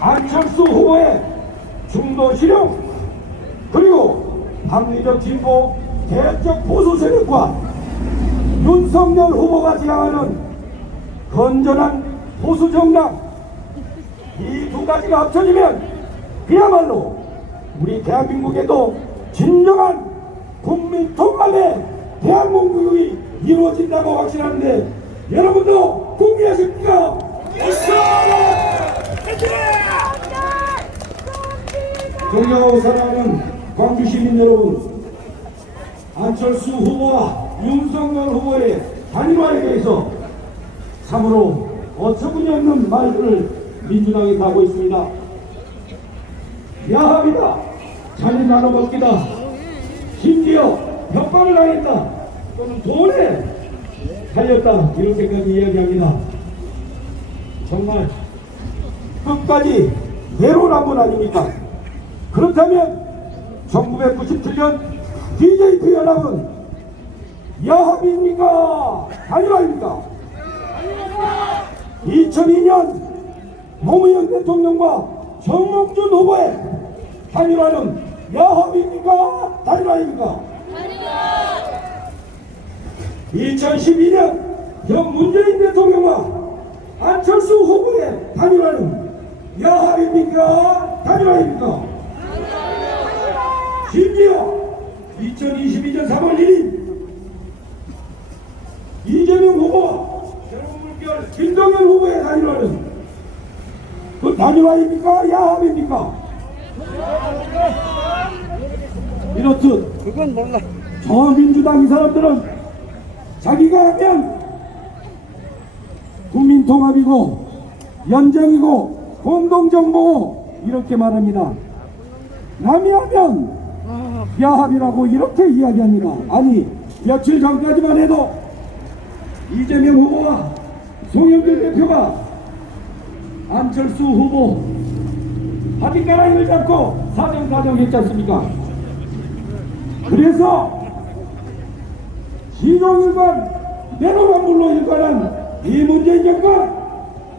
안철수 후보의 중도 실용 그리고 합리적 진보 개혁적 보수 세력과 윤석열 후보가 지향하는 건전한 보수 정당 이 두 가지가 합쳐지면 그야말로 우리 대한민국에도 진정한 국민 통합의 대한민국이 이루어진다고 확신하는데 여러분도 동의하십니까? 존경하고 사랑하는 광주 시민 여러분 안철수 후보와 윤석열 후보의 단일화에 대해서 참으로 어처구니 없는 말들을 민주당이 하고 있습니다. 야합이다. 자리 나눠먹기다. 심지어 협박을 당했다. 또는 돈에 살렸다. 이렇게까지 이야기합니다. 정말 끝까지 내로남불 아닙니까? 그렇다면 1997년 DJP 연합은 야합입니까? 단일화입니까? 2002년 노무현 대통령과 정몽준 후보의 단일화는 야합입니까? 단일화입니까? 2012년 현 문재인 대통령과 안철수 후보의 단일화는 야합입니까? 단일화입니까? 심지어 2022년 3월 1일 이재명 후보와 여러분 김동연 후보의 단일화는 그 단일화입니까? 야합입니까? 이렇듯 그건 몰라. 저 민주당 이 사람들은 자기가 하면 국민통합이고 연정이고 공동정보고 이렇게 말합니다. 남이 하면 야합이라고 이렇게 이야기합니다. 아니 며칠 전까지만 해도 이재명 후보와 송영길 대표가 안철수 후보 바디가랑이를 잡고 사정사정 했지 않습니까? 그래서 신용일관 내로남불로 일관한 이 문재인 정권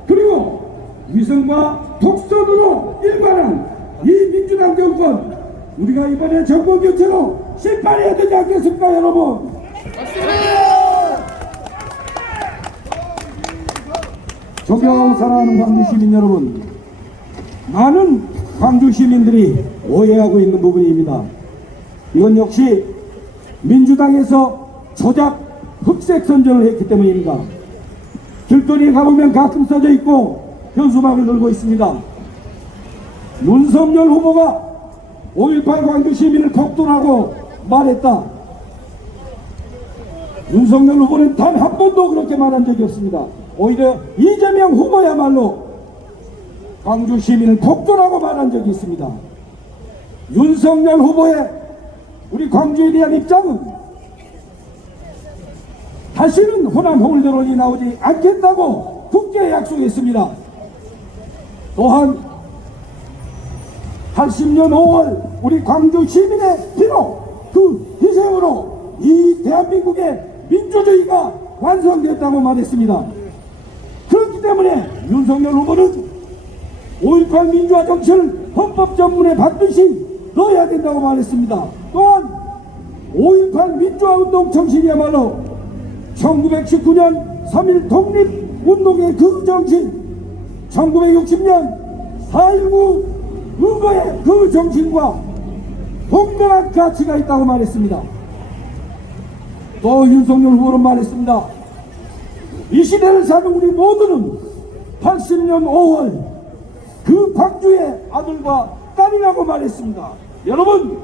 그리고 위성과 독선으로 일관한 이 민주당 정권 우리가 이번에 정권 교체로 심판해야 되지 않겠습니까 여러분 존경하고 사랑하는 광주 시민 여러분 많은 광주 시민들이 오해하고 있는 부분입니다 이건 역시 민주당에서 조작 흑색 선전을 했기 때문입니다. 길거리에 가보면 가끔 써져 있고 현수막을 들고 있습니다. 윤석열 후보가 5.18 광주 시민을 폭도라고 말했다. 윤석열 후보는 단 한 번도 그렇게 말한 적이 없습니다. 오히려 이재명 후보야말로 광주 시민을 폭도라고 말한 적이 있습니다. 윤석열 후보의 우리 광주에 대한 입장은 다시는 호남 홍을대론이 나오지 않겠다고 국제에 약속했습니다. 또한 80년 5월 우리 광주 시민의 피로 그 희생으로 이 대한민국의 민주주의가 완성됐다고 말했습니다. 그렇기 때문에 윤석열 후보는 5.18 민주화 정신을 헌법 전문에 반드시 넣어야 된다고 말했습니다. 또한 5.18 민주화 운동 정신이야말로 1919년 3.1 독립운동의 그 정신 1960년 4.19 의거의 그 정신과 동등한 가치가 있다고 말했습니다. 또 윤석열 후보는 말했습니다. 이 시대를 사는 우리 모두는 80년 5월 그 광주의 아들과 딸이라고 말했습니다. 여러분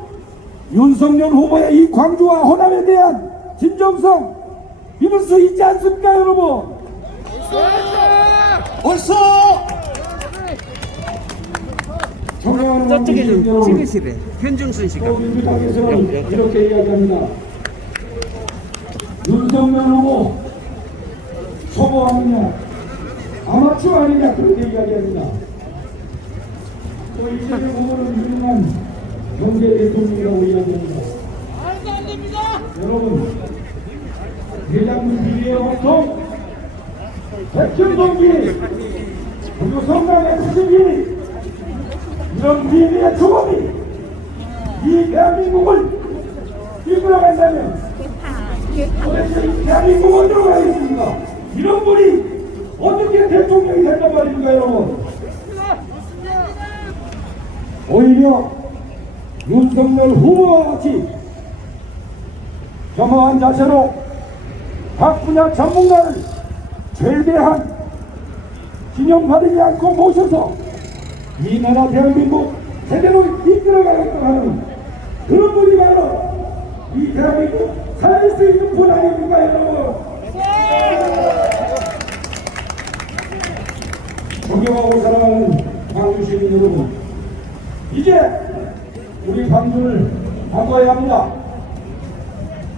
윤석열 후보의 이 광주와 호남에 대한 진정성 믿을 수 있지 않습니까 여러분? 벌써 존경하는 저쪽에 좀 여러분, 찍으시래. 현중순 씨가. 또 민주당에서는 이렇게 이야기합니다. 윤석열 후보 초보 아니냐 아마추어 아니냐 그렇게 이야기합니다. 또 이재명 후보는 유능한 경제 대통령이라고 이야기합니다. 여러분 대장군 비리의 원통 백현동기 그리고 성남 FCB 비밀의 주범이 이 대한민국을 이끌어간다면 도대체 이 대한민국 어디로 가겠습니까? 이런 분이 어떻게 대통령이 된단 말입니까 여러분 오히려 윤석열 후보와 같이 겸허한 자세로 각 분야 전문가를 최대한 기념받지 않고 모셔서 이 나라 대한민국 제대로 이끌어가겠다 하는 그런 분이 바로 이 대한민국 살릴 수 있는 분 아닙니까 여러분? 존경하고 사랑하는 광주 시민 여러분 이제 우리 광주를 바꿔야 합니다.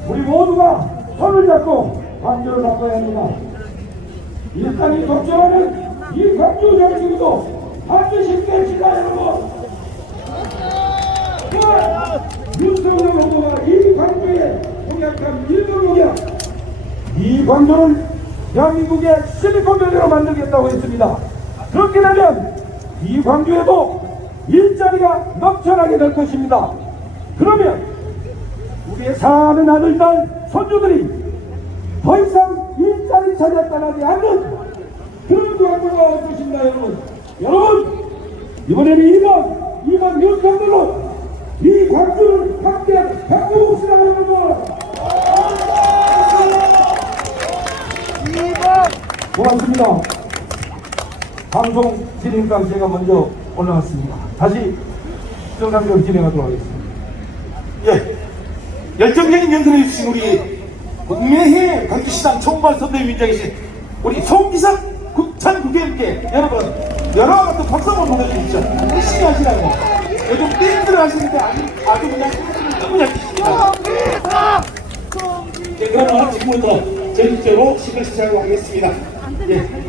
우리 모두가 손을 잡고 광주를 바꿔야 합니다. 일단이 독점하는 이 광주 정치도 반드시 뺍시다 여러분. 그 윤석열 후보가 이 광주에 공약한 일본 공약. 이 광주를 대한민국의 실리콘밸리로 만들겠다고 했습니다. 그렇게 되면 이 광주에도 일자리가 넘쳐나게 될 것입니다. 그러면 우리의 사는 아들들 손주들이 더 이상 일자리 찾아 떠나지 않는 그런 광주가 올 것입니다 여러분 여러분 이번에는 이번 이번 윤석열로 이 광주를 함께 바꾸봅시다 여러분. 고맙습니다. 방송 진행감 제가 먼저 올라갔습니다. 다시 정상적으로 진행하도록 하겠습니다. 예. 열정적인 연설을 해주신 우리 국민의힘 강주시장 총괄 선대위원장이신 우리 송기석 국찬 국회의원께 여러분 여러 가지 박수 한번 보내주십시오. 열심히 하시라고. 요즘 게임들을 하시는데 아주, 아주 그냥 너무 약히십니다. 예, 그러면 지금부터 전적으로 시을 시작하고 하겠습니다. 예.